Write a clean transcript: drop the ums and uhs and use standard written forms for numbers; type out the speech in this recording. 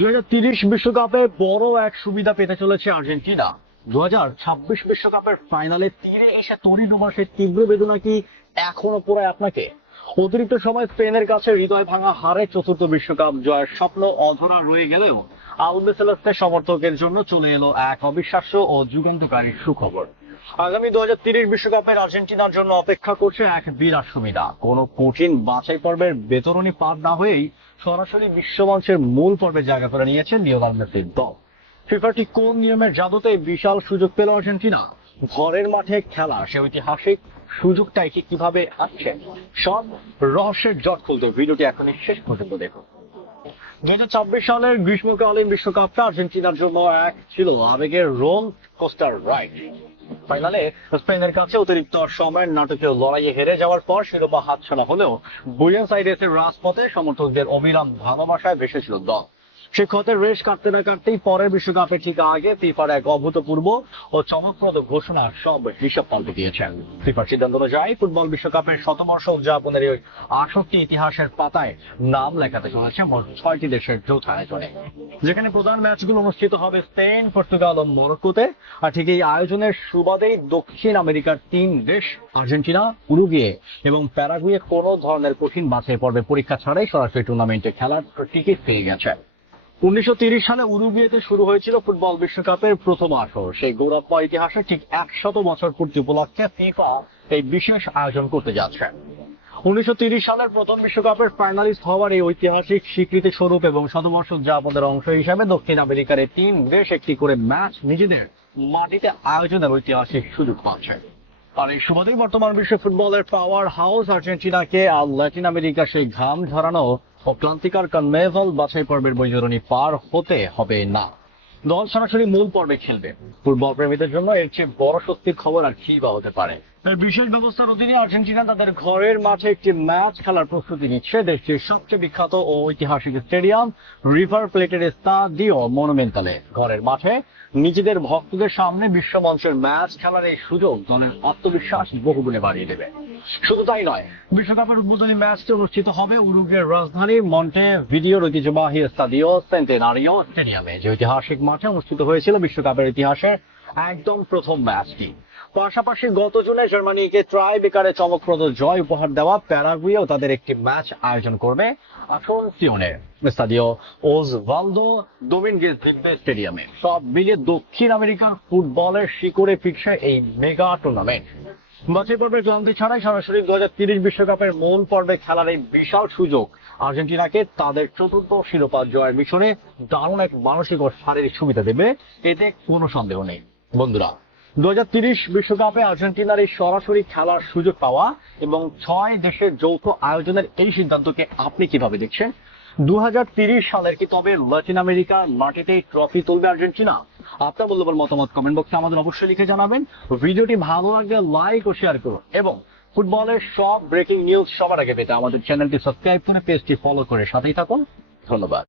2030 বিশ্বকাপে বড় এক সুবিধা পেতে চলেছে আর্জেন্টিনা। 2026 বিশ্বকাপের ফাইনালে তীরে এসে তরি ডোবার সেই তীব্র বেদনা কি এখনো পোড়ায় আপনাকে? অতিরিক্ত সময় স্পেনের কাছে হৃদয় ভাঙা হারে চতুর্থ বিশ্বকাপ জয়ের স্বপ্ন অধরা রয়ে গেলেও আলবিসেলেস্তের সমর্থকের জন্য চলে এলো এক অবিশ্বাস্য ও যুগান্তকারী সুখবর। আগামী 2030 বিশ্বকাপের আর্জেন্টিনার জন্য অপেক্ষা করছে এক বিরাট সুবিধা। কোনো কঠিন বাছাই পর্বের বেতরণী পার না হয়েই সরাসরি বিশ্বমঞ্চের মূল পর্বে জায়গা করে নিয়েছে লিওনেল মেসির দল। ফিফাটি কোন নিয়মের জাদুতে বিশাল সুযোগ পেল আর্জেন্টিনা? ঘরের মাঠে খেলা সে ঐতিহাসিক সুযোগটাই ঠিক কিভাবে আসছে, সব রহস্যের জট খুলতে ভিডিওটি এখনই শেষ পর্যন্ত দেখুন। 2026 সালের গ্রীষ্মকালীন বিশ্বকাপটা আর্জেন্টিনার জন্য এক ছিল আবেগের রোল কোস্টার রাইড। ফাইনালে স্পেনের কাছে অতিরিক্ত সময়ের নাটকীয় লড়াইয়ে হেরে যাওয়ার পর শিরোপা হাতছাড়া হলেও বুয়েনোস আইরেসের রাজপথে সমর্থকদের অবিরাম ভালোবাসায় ভেসেছিল দল। সে ক্ষতের রেশ কাটতে না কাটতেই পরের বিশ্বকাপের ঠিক আগে ফিফার এক অভূতপূর্ব ও চমকপ্রদ ঘোষণা সব হিসাব পাল্টে দিয়েছেন। ফিফার সিদ্ধান্ত অনুযায়ী ফুটবল বিশ্বকাপের শতবর্ষ উদযাপনের এই আসক্তি ইতিহাসের পাতায় নাম লেখাতে চলেছে মোট 6টি দেশের যৌথ আয়োজনে, যেখানে প্রধান ম্যাচগুলো অনুষ্ঠিত হবে স্পেন, পর্তুগাল ও মরক্কোতে। আর ঠিক এই আয়োজনের সুবাদেই দক্ষিণ আমেরিকার 3 দেশ আর্জেন্টিনা, উরুগুয়ে এবং প্যারাগুয়ে কোনো ধরনের কঠিন বাছাই পর্বে পরীক্ষা ছাড়াই সরাসরি টুর্নামেন্টে খেলার টিকিট পেয়ে গেছে। 1930 সালে উরুগুয়েতে শুরু হয়েছিল ফুটবল বিশ্বকাপের প্রথম আসর। সেই গৌরবময় ইতিহাসে ঠিক 100 বছর পূর্তি উপলক্ষে ফিফা এই বিশেষ আয়োজন করতে যাচ্ছে। 1930 সালের প্রথম বিশ্বকাপের ফাইনালিস্ট হওয়ার এই ঐতিহাসিক স্বীকৃতি স্বরূপ এবং শতবর্ষ উদযাপনের অংশ হিসাবে দক্ষিণ আমেরিকার এই 3 দেশ একটি করে ম্যাচ নিজেদের মাটিতে আয়োজনের ঐতিহাসিক সুযোগ পাচ্ছে। আর এই সুবাদেই বর্তমান বিশ্ব ফুটবলের পাওয়ার হাউস আর্জেন্টিনাকে আর ল্যাটিন আমেরিকার সেই ঘাম ঝরানো ও ক্লান্তিকর কনমেবল বাছাই পর্বের বৈতরণী পার হতে হবে না। দল সরাসরি মূল পর্বে খেলবে। ফুটবল প্রেমীদের জন্য এর চেয়ে বড় স্বস্তির খবর আর কি বা হতে পারে? এর বিশেষ ব্যবস্থার অধীনে আর্জেন্টিনা তাদের ঘরের মাঠে একটি ম্যাচ খেলার প্রস্তুতি নিচ্ছে দেশটির সবচেয়ে বিখ্যাত ও ঐতিহাসিক স্টেডিয়াম রিভার প্লেটের স্তাদিও মনুমেন্টালে। ঘরের মাঠে নিজেদের ভক্তদের সামনে বিশ্বমঞ্চের ম্যাচ খেলার এই সুযোগ দলের আত্মবিশ্বাস বহুগুণে বাড়িয়ে দেবে। শুধু তাই নয়, বিশ্বকাপের উদ্বোধনী ম্যাচটি অনুষ্ঠিত হবে উরুগুয়ের রাজধানী মন্টেভিডিওর ঐতিহ্যবাহী স্তাদিও সেন্টেনারিও স্টেডিয়ামে, যে ঐতিহাসিক মাঠে অনুষ্ঠিত হয়েছিল বিশ্বকাপের ইতিহাসের একদম প্রথম ম্যাচটি। পাশাপাশি গত জুনে জার্মানিকে ট্রাই বেকারে চমকপ্রদ জয় উপহার দেওয়া প্যারাগুয়েও তাদের একটি ম্যাচ আয়োজন করবে আসনসিওনে স্তাদিও ওসভালদো দোমিনগেজ দিব্বে স্টেডিয়ামে। সব মিলিয়ে দক্ষিণ আমেরিকার ফুটবলের শিকড়ে ফিরছে এই মেগা টুর্নামেন্ট। বাছাই পর্বের ক্লান্তি ছাড়াই সরাসরি 2030 বিশ্বকাপের মূল পর্বে খেলার এই বিশাল সুযোগ আর্জেন্টিনাকে তাদের চতুর্থ শিরোপা জয়ের মিশনে দারুণ এক মানসিক ও শারীরিক সুবিধা দেবে, এতে কোনো সন্দেহ নেই। বন্ধুরা, 2030 বিশ্বকাপে আর্জেন্টিনার এই সরাসরি খেলার সুযোগ পাওয়া এবং 6 দেশের যৌথ আয়োজনের এই সিদ্ধান্তকে আপনি কিভাবে দেখছেন? 2030 সালের কি তবে ল্যাটিন আমেরিকার মাটিতেই ট্রফি তুলবে আর্জেন্টিনা? আপনার মূল্যবান মতামত কমেন্ট বক্সে আমাদের অবশ্যই লিখে জানাবেন। ভিডিওটি ভালো লাগলে লাইক ও শেয়ার করুন এবং ফুটবলের সব ব্রেকিং নিউজ সবার আগে পেতে আমাদের চ্যানেলটি সাবস্ক্রাইব করে পেজটি ফলো করে সাথেই থাকুন। ধন্যবাদ।